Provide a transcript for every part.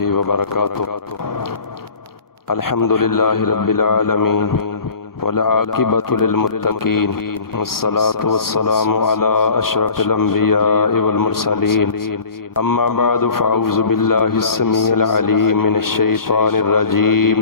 وبرکاتہ۔ الحمد للہ رب العالمین والعاقبۃ للمتقین والصلاة والسلام علی اشرف الانبیاء والمرسلین، اما بعد فاعوذ باللہ السمیع العلیم من الشیطان الرجیم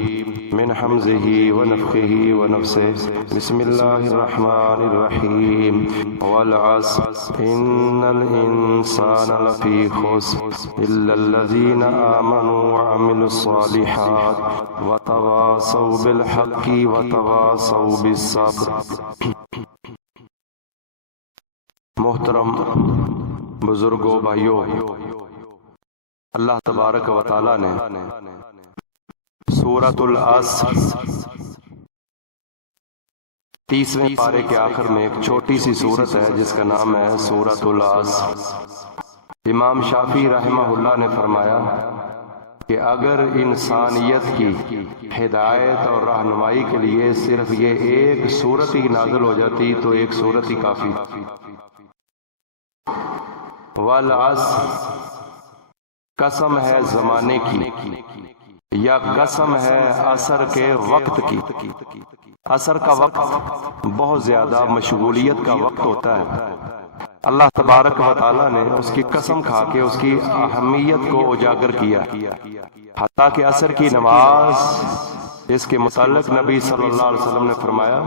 من حمزہ ونفخہ ونفثہ، بسم اللہ الرحمن الرحیم، والعصر ان الانسان لفی خسر الا الذین آمنوا وعملوا الصالحات وتواصوا بالحق وتواصوا بالصبر۔ محترم بزرگوں، بھائیوں، اللہ تبارک و تعالی نے سورۃ العصر 30ویں پارے کے آخر میں ایک چھوٹی سی سورت ہے جس کا نام ہے سورۃ العصر۔ امام شافعی رحمہ اللہ نے فرمایا کہ اگر انسانیت کی ہدایت اور رہنمائی کے لیے صرف یہ ایک سورت ہی نازل ہو جاتی تو ایک سورت ہی کافی۔ والعصر، قسم ہے زمانے کی یا قسم ہے عصر کے وقت کی۔ عصر کا وقت بہت زیادہ مشغولیت کا وقت ہوتا ہے۔ اللہ تبارک و تعالیٰ نے اس کی قسم کھا کے اس کی اہمیت کو اجاگر کیا، حتیٰ کہ عصر کی نماز، اس کے متعلق نبی صلی اللہ علیہ وسلم نے فرمایا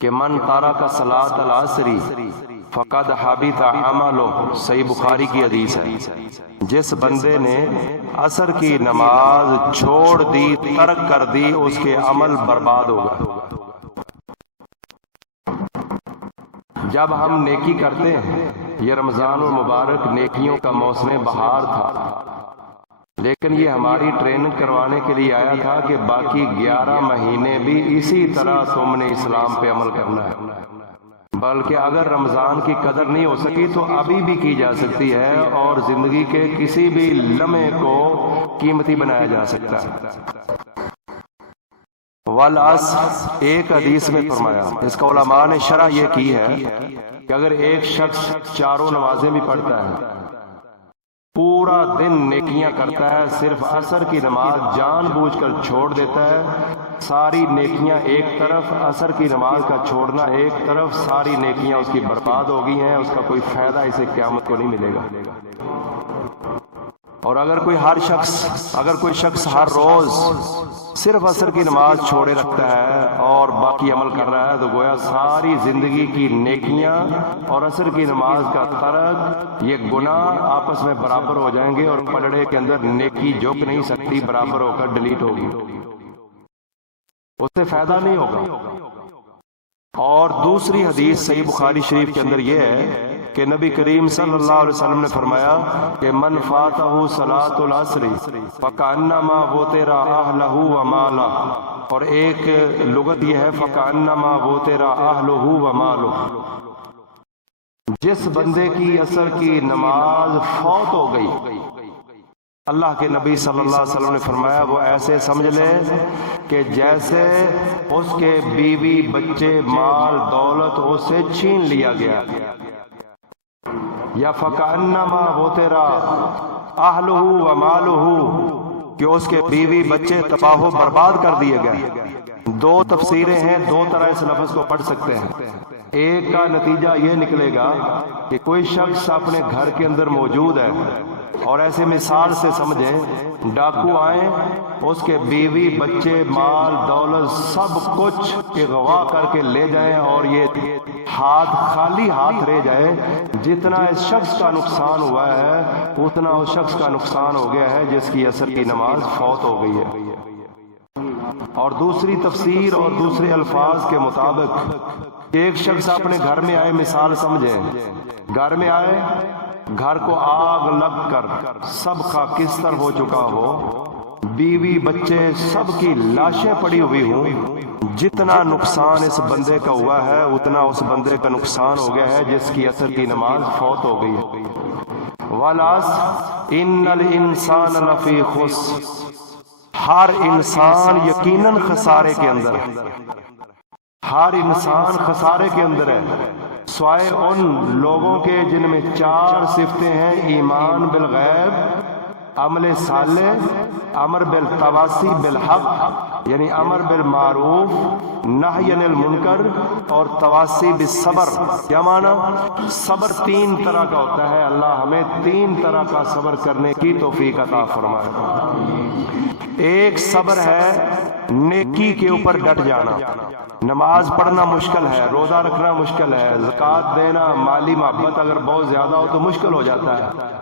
کہ من ترک صلاۃ العصر فقد حبط عملہ، صحیح بخاری کی حدیث ہے، جس بندے نے عصر کی نماز چھوڑ دی، ترک کر دی، اس کے عمل برباد ہوگا۔ جب ہم نیکی کرتے ہیں، یہ رمضان المبارک نیکیوں کا موسم بہار تھا، لیکن یہ ہماری ٹریننگ کروانے کے لیے آیا تھا کہ باقی 11 مہینے بھی اسی طرح تم نے اسلام پہ عمل کرنا ہے، بلکہ اگر رمضان کی قدر نہیں ہو سکی تو ابھی بھی کی جا سکتی ہے، اور زندگی کے کسی بھی لمحے کو قیمتی بنایا جا سکتا ہے۔ والعصر ایک حدیث میں فرمایا، اس کا علماء نے شرح یہ کی ہے کہ اگر ایک شخص چاروں نمازیں بھی پڑھتا ہے، پورا دن نیکیاں کرتا ہے، صرف عصر کی نماز جان بوجھ کر چھوڑ دیتا ہے، ساری نیکیاں ایک طرف، عصر کی نماز کا چھوڑنا ایک طرف، ساری نیکیاں اس کی برباد ہو گئی ہیں، اس کا کوئی فائدہ اسے قیامت کو نہیں ملے گا۔ اور اگر کوئی شخص ہر روز صرف عصر کی نماز چھوڑے رکھتا ہے اور باقی عمل کر رہا ہے تو گویا ساری زندگی کی نیکیاں اور عصر کی نماز کا ترک، یہ گناہ آپس میں برابر ہو جائیں گے، اور پلڑے کے اندر نیکی جھک نہیں سکتی، برابر ہو کر ڈیلیٹ ہوگی، اس سے فائدہ نہیں ہوگا۔ اور دوسری حدیث صحیح بخاری شریف کے اندر یہ ہے کہ نبی کریم صلی اللہ علیہ وسلم نے فرمایا کہ من فاتہ صلاۃ العصر فکأنما وتر اہلہ ومالہ، اور ایک لغت یہ ہے فکأنما وتر اہلہ ومالہ، جس بندے کی عصر کی نماز فوت ہو گئی، اللہ کے نبی صلی اللہ علیہ وسلم نے فرمایا وہ ایسے سمجھ لے کہ جیسے اس کے بیوی بچے مال دولت اس سے چھین لیا گیا، یا فکأنما وتر اہلہ ومالہ، کہ اس کے بیوی بچے تباہ و برباد کر دیے گئے۔ دو تفسیریں ہیں، دو طرح اس لفظ کو پڑھ سکتے ہیں۔ ایک کا نتیجہ یہ نکلے گا کہ کوئی شخص اپنے گھر کے اندر موجود ہے اور ایسے مثال سے سمجھیں ڈاکو آئیں، اس کے بیوی بچے مال دولت سب کچھ اغوا کر کے لے جائیں، اور یہ خالی ہاتھ رہ جائے، جتنا اس شخص کا نقصان ہوا ہے اتنا اس شخص کا نقصان ہو گیا ہے جس کی عصر کی نماز فوت ہو گئی ہے۔ اور دوسری تفسیر اور دوسرے الفاظ کے مطابق ایک شخص اپنے گھر میں آئے، مثال سمجھیں، گھر میں آئے، گھر کو آگ لگ کر سب خاکستر ہو چکا ہو، بیوی بچے سب کی لاشیں پڑی ہوئی ہوں، جتنا نقصان اس بندے کا ہوا ہے اتنا اس بندے کا نقصان ہو گیا ہے جس کی عصر کی نماز فوت ہو گئی ہے۔ والعصر ان الانسان لفی خسر، ہر انسان یقیناً خسارے کے اندر ہے، ہر انسان خسارے کے اندر ہے۔ سوائے ان لوگوں کے جن میں 4 صفتیں ہیں: ایمان بالغیب، عمل صالح، امر بالتواصی بالحق یعنی امر بالمعروف نہی عن المنکر، اور تواصی بالصبر۔ کیا معنی؟ صبر 3 طرح کا ہوتا ہے، اللہ ہمیں 3 طرح کا صبر کرنے کی توفیق عطا فرمائے۔ ایک صبر ہے نیکی کے اوپر ڈٹ جانا۔ نماز پڑھنا مشکل ہے، روزہ رکھنا مشکل ہے، زکوٰۃ دینا، مالی محبت اگر بہت زیادہ ہو تو مشکل ہو جاتا ہے،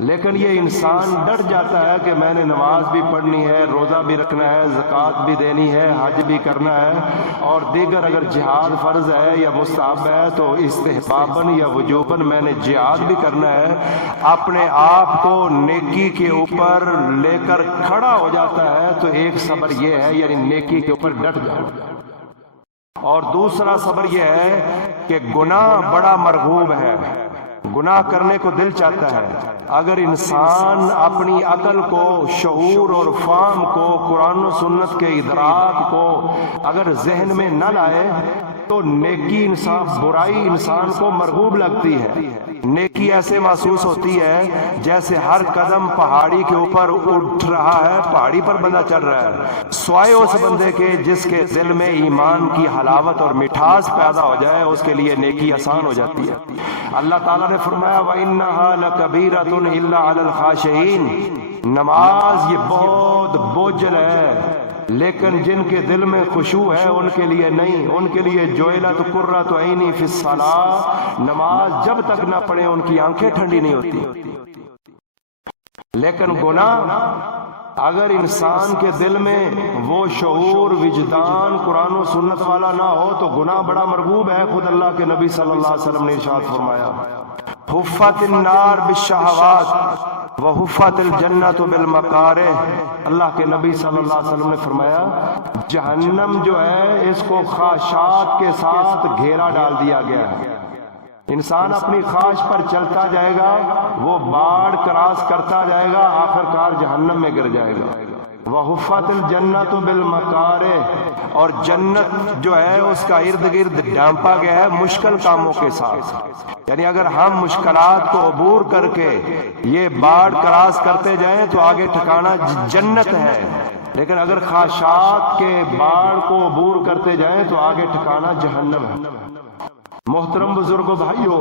لیکن یہ انسان ڈٹ جاتا ہے کہ میں نے نماز بھی پڑھنی ہے، روزہ بھی رکھنا ہے، زکوٰۃ بھی دینی ہے، حج بھی کرنا ہے، اور دیگر اگر جہاد فرض ہے یا مستحب ہے تو استحباباً یا وجوباً میں نے جہاد بھی کرنا ہے۔ اپنے آپ کو نیکی کے اوپر لے کر کھڑا ہو جاتا ہے تو ایک صبر یہ ہے، یعنی نیکی کے اوپر ڈٹ جاؤ۔ اور دوسرا صبر یہ ہے کہ گناہ بڑا مرغوب ہے، گناہ کرنے کو دل چاہتا ہے۔ اگر انسان اپنی عقل کو، شعور اور فہم کو، قرآن و سنت کے ادراک کو اگر ذہن میں نہ لائے تو نیکی انسان، برائی انسان کو مرغوب لگتی ہے۔ نیکی ایسے محسوس ہوتی ہے جیسے ہر قدم پہاڑی کے اوپر اٹھ رہا ہے، پہاڑی پر بندہ چڑھ رہا ہے، سوائے اس بندے کے جس کے دل میں ایمان کی حلاوت اور مٹھاس پیدا ہو جائے، اس کے لیے نیکی آسان ہو جاتی ہے۔ اللہ تعالیٰ نے فرمایا وَإِنَّهَا لَكَبِيرَةٌ إِلَّا عَلَى الْخَاشِعِينَ، نماز یہ بہت بوجھل ہے لیکن جن کے دل میں خشوع ہے ان کے لیے نہیں، ان کے لیے جُعِلَتْ قُرَّةُ عَيْنِي فِي الصَّلَاةِ، نماز جب تک نہ پڑھے ان کی آنکھیں ٹھنڈی نہیں ہوتی۔ لیکن گناہ اگر انسان کے دل میں وہ شعور، وجدان قرآن و سنت والا نہ ہو تو گناہ بڑا مرغوب ہے۔ خود اللہ کے نبی صلی اللہ علیہ وسلم نے ارشاد فرمایا حفت النار بالشہوات وحفت الجنت بالمکارہ، اللہ کے نبی صلی اللہ علیہ وسلم نے فرمایا جہنم جو ہے اس کو خواہشات کے ساتھ گھیرا ڈال دیا گیا ہے۔ انسان اپنی خواہش پر چلتا جائے گا، وہ باڑ کراس کرتا جائے گا، آخر کار جہنم میں گر جائے گا۔ وحفت الجنت بالمکارہ، اور جنت جو ہے اس کا ارد گرد ڈھانپا گیا ہے مشکل کاموں کے ساتھ، یعنی اگر ہم مشکلات کو عبور کر کے یہ باڑ کراس کرتے جائیں تو آگے ٹھکانا جنت ہے، لیکن اگر خواہشات کے باڑ کو عبور کرتے جائیں تو آگے ٹھکانا جہنم ہے۔ محترم بزرگوں بھائیوں،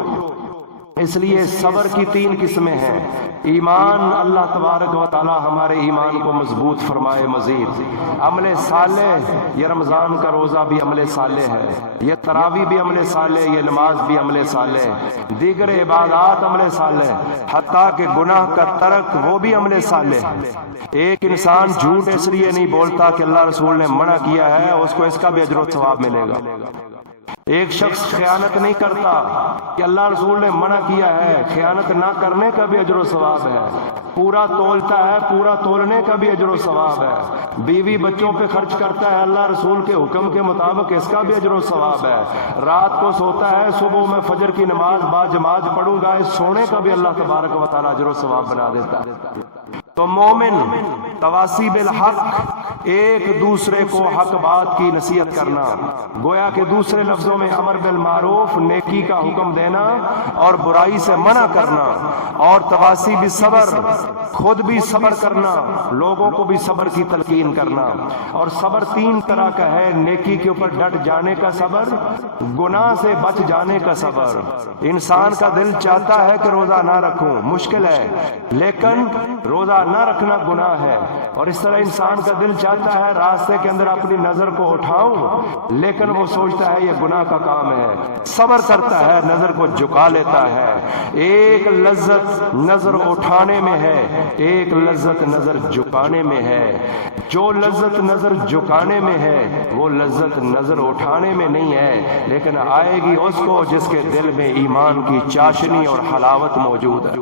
اس لیے صبر کی 3 قسمیں ہیں۔ ایمان، اللہ تبارک و تعالی ہمارے ایمان کو مضبوط فرمائے مزید۔ عمل صالح، یہ رمضان کا روزہ بھی عمل صالح ہے، یہ تراویح بھی عمل صالح، یہ نماز بھی عمل صالح، دیگر عبادات عمل صالح، حتیٰ کہ گناہ کا ترک وہ بھی عمل صالح۔ ایک انسان جھوٹ اس لیے نہیں بولتا کہ اللہ رسول نے منع کیا ہے، اس کو اس کا بھی اجر و ثواب ملے گا۔ ایک شخص خیانت نہیں کرتا کہ اللہ رسول نے منع کیا ہے، خیانت نہ کرنے کا بھی اجر و ثواب ہے۔ پورا تولتا ہے، پورا تولنے کا بھی اجر و ثواب ہے۔ بیوی بچوں پہ خرچ کرتا ہے اللہ رسول کے حکم کے مطابق، اس کا بھی اجر و ثواب ہے۔ رات کو سوتا ہے، صبح میں فجر کی نماز با جماعت پڑھوں گا، اس سونے کا بھی اللہ تبارک و تعالی اجر و ثواب بنا دیتا ہے۔ تو مومن تواصی بالحق، ایک دوسرے کو حق بات کی نصیحت کرنا، گویا کہ دوسرے لفظوں میں امر بالمعروف، نیکی کا حکم دینا اور برائی سے منع کرنا، اور تواصی بالصبر، خود بھی صبر کرنا، لوگوں کو بھی صبر کی تلقین کرنا۔ اور صبر 3 طرح کا ہے، نیکی کے اوپر ڈٹ جانے کا صبر، گناہ سے بچ جانے کا صبر۔ انسان کا دل چاہتا ہے کہ روزہ نہ رکھوں، مشکل ہے، لیکن روزہ نہ رکھنا گناہ ہے، اور اس طرح انسان کا دل چاہتا ہے راستے کے اندر اپنی نظر کو اٹھاؤں، لیکن وہ سوچتا ہے یہ گناہ کا کام ہے، صبر کرتا ہے، نظر کو جھکا لیتا ہے۔ ایک لذت نظر اٹھانے میں ہے، ایک لذت نظر جھکانے میں ہے۔ جو لذت نظر جھکانے میں ہے وہ لذت نظر اٹھانے میں نہیں ہے، لیکن آئے گی اس کو جس کے دل میں ایمان کی چاشنی اور حلاوت موجود ہے۔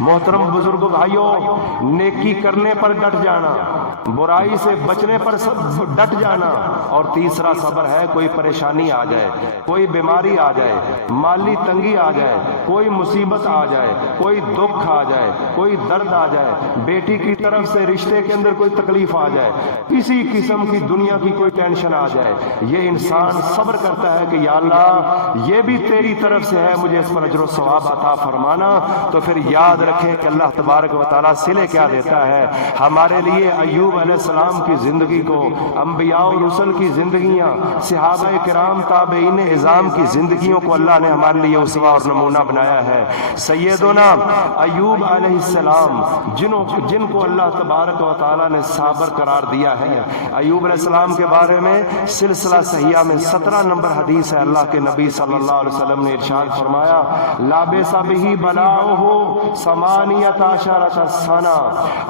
محترم بزرگ بھائیوں، نیکی کرنے پر ڈٹ جانا، برائی سے بچنے پر ڈٹ جانا، اور تیسرا صبر ہے کوئی پریشانی آ جائے، کوئی بیماری آ جائے، مالی تنگی آ جائے، کوئی مصیبت آ جائے، کوئی دکھ آ جائے، کوئی درد آ جائے، بیٹی کی طرف سے رشتے کے اندر کوئی تکلیف آ جائے، کسی قسم کی دنیا کی کوئی ٹینشن آ جائے، یہ انسان صبر کرتا ہے کہ یا اللہ یہ بھی تیری طرف سے ہے، مجھے اس پر اجر و ثواب عطا فرمانا، تو پھر یاد رکھیں کہ اللہ تبارک و تعالیٰ صلے کیا دیتا ہے ہمارے لیے۔ ایوب علیہ السلام کی زندگی کو، انبیاء و رسل کی زندگیاں، صحابہ کرام تابعین اعظام کی زندگیوں کو اللہ نے ہمارے لیے اسوہ اور نمونہ بنایا ہے۔ سیدنا ایوب علیہ السلام جن کو اللہ تبارک و تعالیٰ نے صابر قرار دیا ہے، ایوب علیہ السلام کے بارے میں سلسلہ صحیحہ میں 17 نمبر حدیث ہے، اللہ کے نبی صلی اللہ علیہ وسلم نے ارشاد فرمایا لابس بہ بلاؤہ 18 سنہ،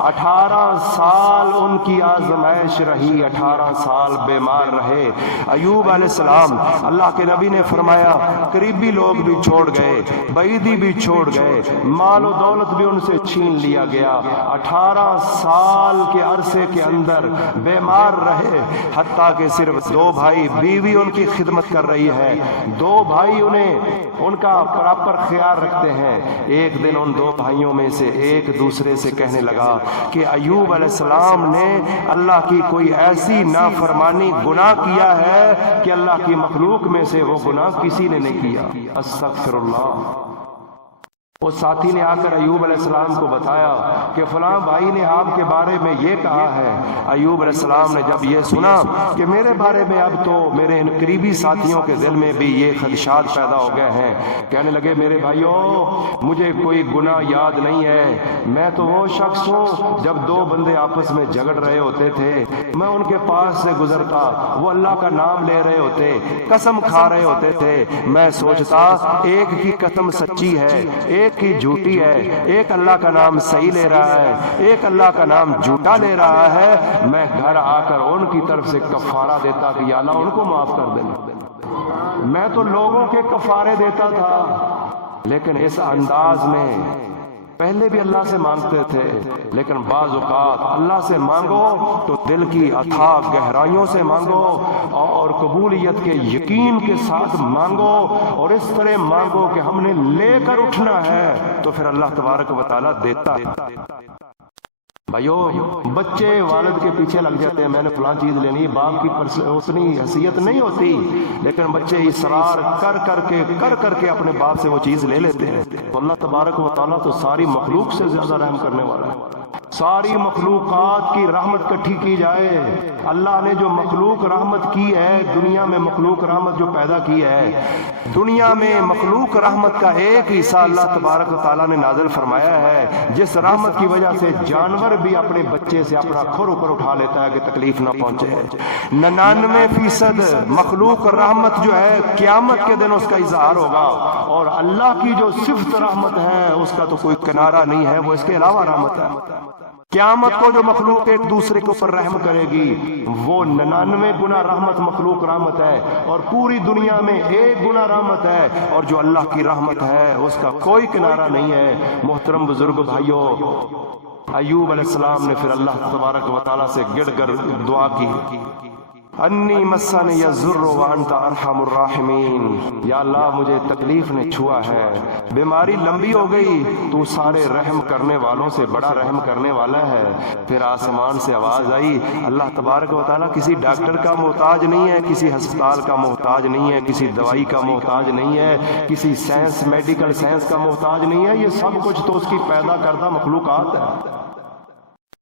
18 سال ان کی آزمائش رہی، 18 سال بیمار رہے ایوب علیہ السلام۔ اللہ کے نبی نے فرمایا قریبی لوگ بھی چھوڑ گئے، بعیدی بھی چھوڑ گئے، مال و دولت بھی ان سے چھین لیا گیا، 18 سال کے عرصے کے اندر بیمار رہے، حتیٰ کہ صرف 2 بھائی، بیوی ان کی خدمت کر رہی ہے، 2 بھائی ان کا پراپر خیال رکھتے ہیں۔ ایک دن ان 2 بھائیوں میں سے ایک دوسرے سے کہنے لگا کہ ایوب علیہ السلام نے اللہ کی کوئی ایسی نافرمانی گناہ کیا ہے کہ اللہ کی مخلوق میں سے وہ گناہ کسی نے نہیں کیا۔ استغفر اللہ۔ اس ساتھی نے آ کر ایوب علیہ السلام کو بتایا کہ فلاں بھائی نے آپ کے بارے میں یہ کہا ہے۔ ایوب علیہ السلام نے جب یہ سنا کہ میرے بارے میں اب تو میرے ان قریبی ساتھیوں کے دل میں بھی یہ خدشات پیدا ہو گئے ہیں، کہنے لگے میرے بھائیوں مجھے کوئی گناہ یاد نہیں ہے، میں تو وہ شخص ہوں جب 2 بندے آپس میں جھگڑ رہے ہوتے تھے، میں ان کے پاس سے گزرتا، وہ اللہ کا نام لے رہے ہوتے، قسم کھا رہے ہوتے تھے، میں سوچتا ایک کی قسم سچی ہے، ایک کی جھوٹی ہے، ایک اللہ کا نام صحیح لے رہا ہے، ایک اللہ کا نام جھوٹا لے رہا ہے، میں گھر آ کر ان کی طرف سے کفارہ دیتا کہ یا اللہ ان کو معاف کر دینا۔ میں تو لوگوں کے کفارے دیتا تھا، لیکن اس انداز میں پہلے بھی اللہ سے مانگتے تھے، لیکن بعض اوقات اللہ سے مانگو تو دل کی اتھاہ گہرائیوں سے مانگو اور قبولیت کے یقین کے ساتھ مانگو، اور اس طرح مانگو کہ ہم نے لے کر اٹھنا ہے تو پھر اللہ تبارک و تعالیٰ دیتا ہے۔ بھائیو بچے والد کے پیچھے لگ جاتے ہیں، میں نے فلاں چیز لینی، باپ کی اتنی حیثیت نہیں ہوتی، لیکن بچے اصرار کر کے اپنے باپ سے وہ چیز لے لیتے ہیں۔ تو اللہ تبارک و تعالیٰ تو ساری مخلوق سے زیادہ رحم کرنے والا ہے۔ ساری مخلوقات کی رحمت کٹھی کی جائے، اللہ نے جو مخلوق رحمت کی ہے، دنیا میں مخلوق رحمت جو پیدا کی ہے، دنیا میں مخلوق رحمت کا ایک حصہ اللہ تبارک و تعالیٰ نے نازل فرمایا ہے، جس رحمت کی وجہ سے جانور بھی اپنے بچے سے اپنا کھر اوپر اٹھا لیتا ہے کہ تکلیف نہ پہنچے۔ 99% مخلوق رحمت جو ہے قیامت کے دن اس کا اظہار ہوگا، اور اللہ کی جو صفت رحمت ہے اس کا تو کوئی کنارہ نہیں ہے، وہ اس کے علاوہ رحمت ہے۔ قیامت کو جو مخلوق ایک دوسرے کے اوپر رحم کرے گی، وہ 99 گنا رحمت مخلوق رحمت ہے، اور پوری دنیا میں 1 گنا رحمت ہے، اور جو اللہ کی رحمت ہے اس کا کوئی کنارہ نہیں ہے۔ محترم بزرگ بھائیوں، ایوب علیہ السلام نے پھر اللہ تبارک و تعالیٰ سے گڑ کر دعا کی، انی مسنی الضر وانت ارحم الراحمین، یا اللہ مجھے تکلیف نے چھوا ہے، بیماری لمبی ہو گئی، تو سارے رحم کرنے والوں سے بڑا رحم کرنے والا ہے۔ پھر آسمان سے آواز آئی، اللہ تبارک و تعالیٰ کسی ڈاکٹر کا محتاج نہیں ہے، کسی ہسپتال کا محتاج نہیں ہے، کسی دوائی کا محتاج نہیں ہے، کسی سائنس میڈیکل سائنس کا محتاج نہیں ہے، یہ سب کچھ تو اس کی پیدا کردہ مخلوقات ہے۔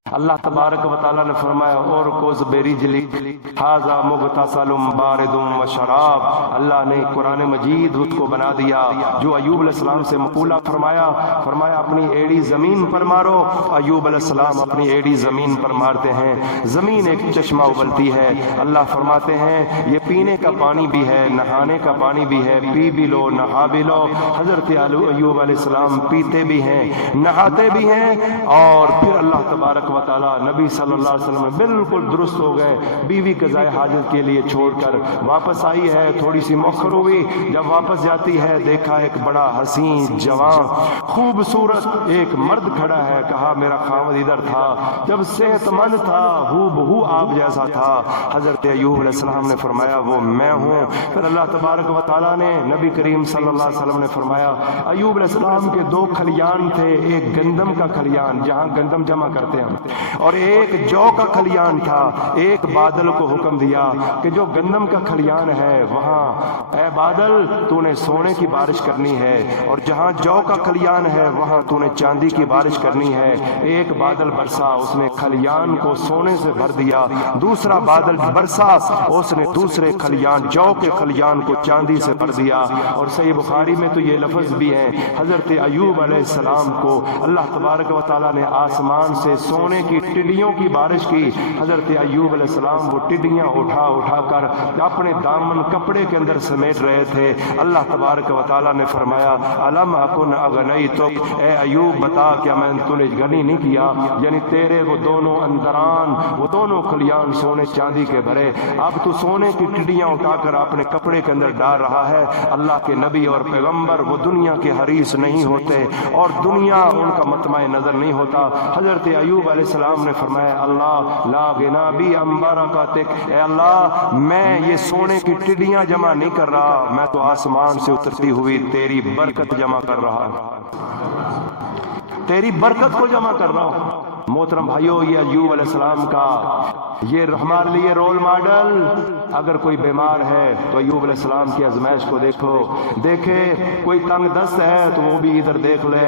اللہ تبارک و تعالیٰ نے فرمایا اور کوز برجلک ھذا مغتسل بارد و شراب، اللہ نے قرآن مجید اس کو بنا دیا جو ایوب علیہ السلام سے مقولہ فرمایا اپنی ایڑی زمین پر مارو۔ ایوب علیہ السلام اپنی ایڑی زمین پر مارتے ہیں، زمین ایک چشمہ ابلتی ہے، اللہ فرماتے ہیں یہ پینے کا پانی بھی ہے، نہانے کا پانی بھی ہے، پی بھی لو نہا بھی لو۔ حضرت ایوب علیہ السلام پیتے بھی ہیں، نہاتے بھی ہیں، اور پھر اللہ تبارک و و تعالیٰ نبی صلی اللہ علیہ وسلم بالکل درست ہو گئے، بیوی قضائے حاجت کے لیے چھوڑ کر واپس آئی ہے، تھوڑی سی مؤخر ہوئی، جب واپس جاتی ہے دیکھا ایک بڑا حسین جوان خوبصورت ایک مرد کھڑا ہے، کہا میرا خاوند ادھر تھا، جب صحت مند تھا ہو بہو آپ جیسا تھا۔ حضرت ایوب علیہ السلام نے فرمایا وہ میں ہوں۔ پھر اللہ تبارک و تعالیٰ نے نبی کریم صلی اللہ علیہ وسلم نے فرمایا ایوب علیہ السلام کے دو کھلیان تھے، ایک گندم کا کھلیان جہاں گندم جمع کرتے ہیں اور ایک جو کا کھلیان تھا۔ ایک بادل کو حکم دیا کہ جو گندم کا کھلیان ہے وہاں اے بادل تو نے سونے کی بارش کرنی ہے، اور جہاں جو کا کھلیان ہے وہاں تو نے چاندی کی بارش کرنی ہے۔ ایک بادل برسا، اس نے کھلیان کو سونے سے بھر دیا، دوسرا بادل برسا، اس نے دوسرے کھلیان جو کے کھلیان کو چاندی سے بھر دیا۔ اور صحیح بخاری میں تو یہ لفظ بھی ہے حضرت ایوب علیہ السلام کو اللہ تبارک و تعالیٰ نے آسمان سے سونے کی ٹڈیوں کی بارش کی۔ حضرت ایوب علیہ السلام وہ ٹڈیاں اٹھا اٹھا کر اپنے دامن کپڑے کے اندر سمیٹ رہے تھے۔ اللہ تبارک و تعالیٰ نے فرمایا الم اکن اغنیتک، اے ایوب بتا کیا میں نے تجھے غنی نہیں کیا؟ یعنی تیرے وہ دونوں اندران، وہ دونوں کھلیان سونے چاندی کے بھرے، اب تو سونے کی ٹڈیاں اٹھا کر اپنے کپڑے کے اندر ڈال رہا ہے۔ اللہ کے نبی اور پیغمبر وہ دنیا کے حریص نہیں ہوتے اور دنیا ان کا مطمع نظر نہیں ہوتا۔ حضرت ایوب علیہ السلام نے فرمایا اللہ لا غنا بی عن برکاتک، اے اللہ میں یہ سونے کی ٹڈیاں جمع نہیں کر رہا، میں تو آسمان سے اترتی ہوئی تیری برکت جمع کر رہا ہوں، تیری برکت کو جمع کر رہا ہوں۔ محترم بھائیو، یہ ایوب علیہ السلام کا یہ ہمارے لیے رول ماڈل۔ اگر کوئی بیمار ہے تو ایوب علیہ السلام کی آزمائش کو دیکھو، دیکھے کوئی تنگ دست ہے تو وہ بھی ادھر دیکھ لے،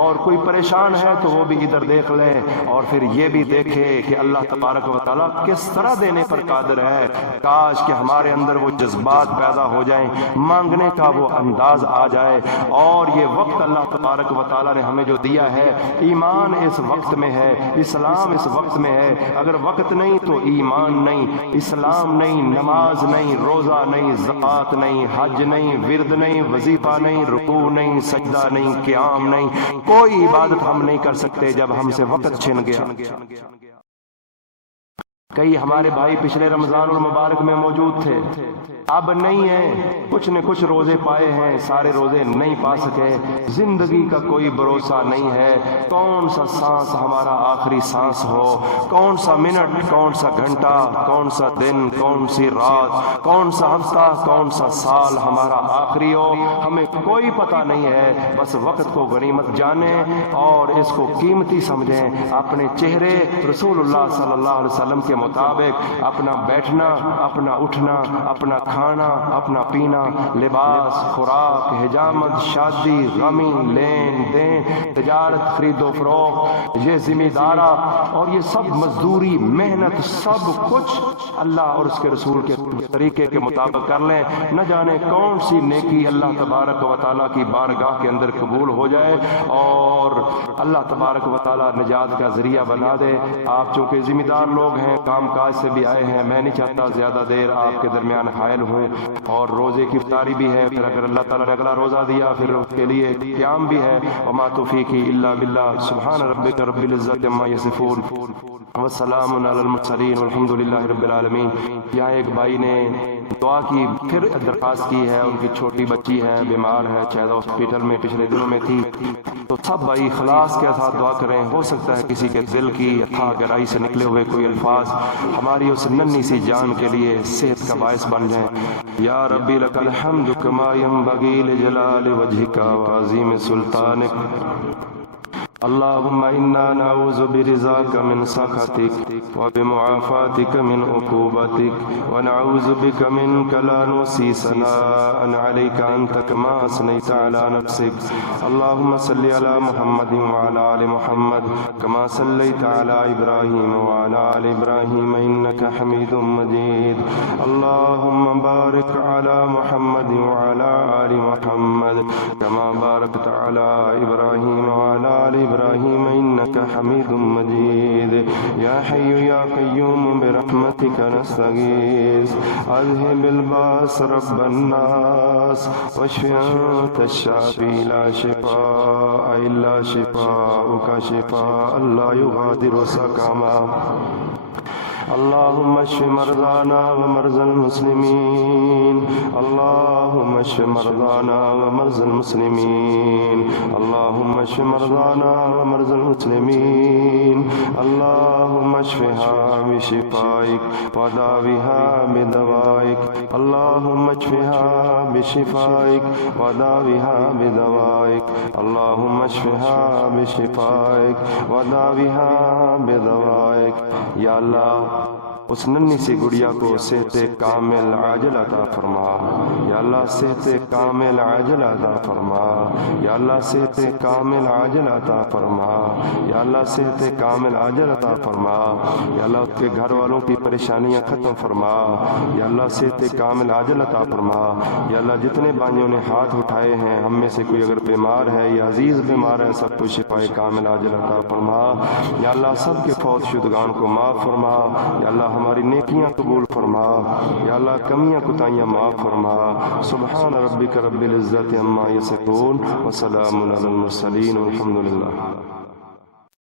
اور کوئی پریشان ہے تو وہ بھی ادھر دیکھ لے، اور پھر یہ بھی دیکھے کہ اللہ تبارک و تعالیٰ کس طرح دینے پر قادر ہے۔ کاش کہ ہمارے اندر وہ جذبات پیدا ہو جائیں، مانگنے کا وہ انداز آ جائے۔ اور یہ وقت اللہ تبارک و تعالیٰ نے ہمیں جو دیا ہے، ایمان اس وقت میں ہے، اسلام اس وقت میں ہے۔ اگر وقت نہیں تو ایمان نہیں، اسلام نہیں، نماز نہیں، روزہ نہیں، زکوٰۃ نہیں، حج نہیں، ورد نہیں، وظیفہ نہیں، رکوع نہیں، سجدہ نہیں، قیام نہیں، کوئی عبادت ہم نہیں کر سکتے جب ہم سے وقت چھن گیا۔ کئی ہمارے بھائی پچھلے رمضان المبارک میں موجود تھے، اب نہیں ہیں، کچھ نے کچھ روزے پائے ہیں، سارے روزے نہیں پا سکے۔ زندگی کا کوئی بھروسہ نہیں ہے، کون سا سانس ہمارا آخری سانس ہو، کون سا منٹ، کون سا گھنٹہ، کون سا دن، کون سی رات، کون سا ہفتہ، کون سا سال ہمارا آخری ہو، ہمیں کوئی پتہ نہیں ہے۔ بس وقت کو غنیمت جانیں اور اس کو قیمتی سمجھیں۔ اپنے چہرے رسول اللہ صلی اللہ علیہ وسلم کے مطابق اپنا بیٹھنا، اپنا اٹھنا، اپنا کھانا، اپنا پینا، لباس، خوراک، حجامت، شادی، غمی، لین دین، تجارت، خرید و فروخت، یہ ذمہ دارا اور یہ سب مزدوری، محنت، سب کچھ اللہ اور اس کے رسول کے طریقے کے مطابق کر لیں۔ نہ جانے کون سی نیکی اللہ تبارک و تعالیٰ کی بارگاہ کے اندر قبول ہو جائے اور اللہ تبارک و تعالیٰ نجات کا ذریعہ بنا دے۔ آپ چونکہ ذمہ دار لوگ ہیں، کام کاج سے بھی آئے ہیں، میں نہیں چاہتا زیادہ دیر آپ کے درمیان حائل ہوں، اور روزے کی افطاری بھی ہے، پھر اگر اللہ تعالیٰ نے اگلا روزہ دیا پھر اس کے لیے قیام بھی ہے۔ وما توفیقی الا باللہ، سبحان ربک رب العزت عما یصفون وسلام علی المرسلین والحمد للہ رب العالمین۔ یہاں ایک بھائی نے دعا کی، پھر درخواست کی ہے، ان کی چھوٹی بچی ہے، بیمار ہے، شاید ہاسپٹل میں پچھلے دنوں میں تھی، تو سب بھائی اخلاص کے ساتھ دعا کریں۔ ہو سکتا ہے کسی کے دل کی اتھاہ گہرائی سے نکلے ہوئے کوئی الفاظ ہماری اس ننھی سی جان کے لیے صحت کا باعث بن جائیں۔ یا ربی لک الحمد کما ینبغی لجلال وجہک وعظیم سلطانک، اللهم إنا نعوذ برضاك من سخطك وبمعافاتك من عقوبتك ونعوذ بك منك لا نحصي ثناء عليك أنت كما أثنيت على نفسك اللهم صل على محمد وعلى آل محمد كما صليت على إبراهيم وعلى آل إبراهيم إنك حميد مجيد اللهم بارك على محمد وعلى آل محمد كما باركت على إبراهيم وعلى آل إبراهيم إنك حميد مجيد يا حي يا قيوم برحمتك نستغيث اذهب الباس رب الناس واشف انت الشافي لا شفاء الا شفاؤك شفاء لا يغادر سقما اللهم اشف مرضانا ومرضى المسلمين اللهم اشف مرضانا ومرضى المسلمين اللهم اشف مرضانا ومرضى المسلمين اللهم اشفها بشفائك وداوها بدوائك اللهم اشفها بشفائك وداوها بدوائك اللهم اشفها بشفائك وداوها بدوائك یا اللہ اس ننھی سی گڑیا کو صحت کامل عاجل عطا فرما یا اللہ صحت کامل عاجل عطا فرما یا اللہ صحت کامل عاجل عطا فرما یا اللہ صحت کامل عاجل عطا فرما یا اللہ اس کے گھر والوں کی پریشانیاں ختم فرما یا اللہ صحت کامل عاجل عطا فرما یا اللہ جتنے بھائیوں نے ہاتھ اٹھائے ہیں ہم میں سے کوئی اگر بیمار ہے یا عزیز بیمار ہے سب کو شفائے کامل عاجل عطا فرما یا اللہ سب کے فوت شدگان کو معاف فرما یا اللہ ہماری نیکیاں قبول فرما یا اللہ کمیاں کوتاہیاں معاف فرما سبحان ربک رب العزت عما یصفون وسلام علی المرسلین والحمد للہ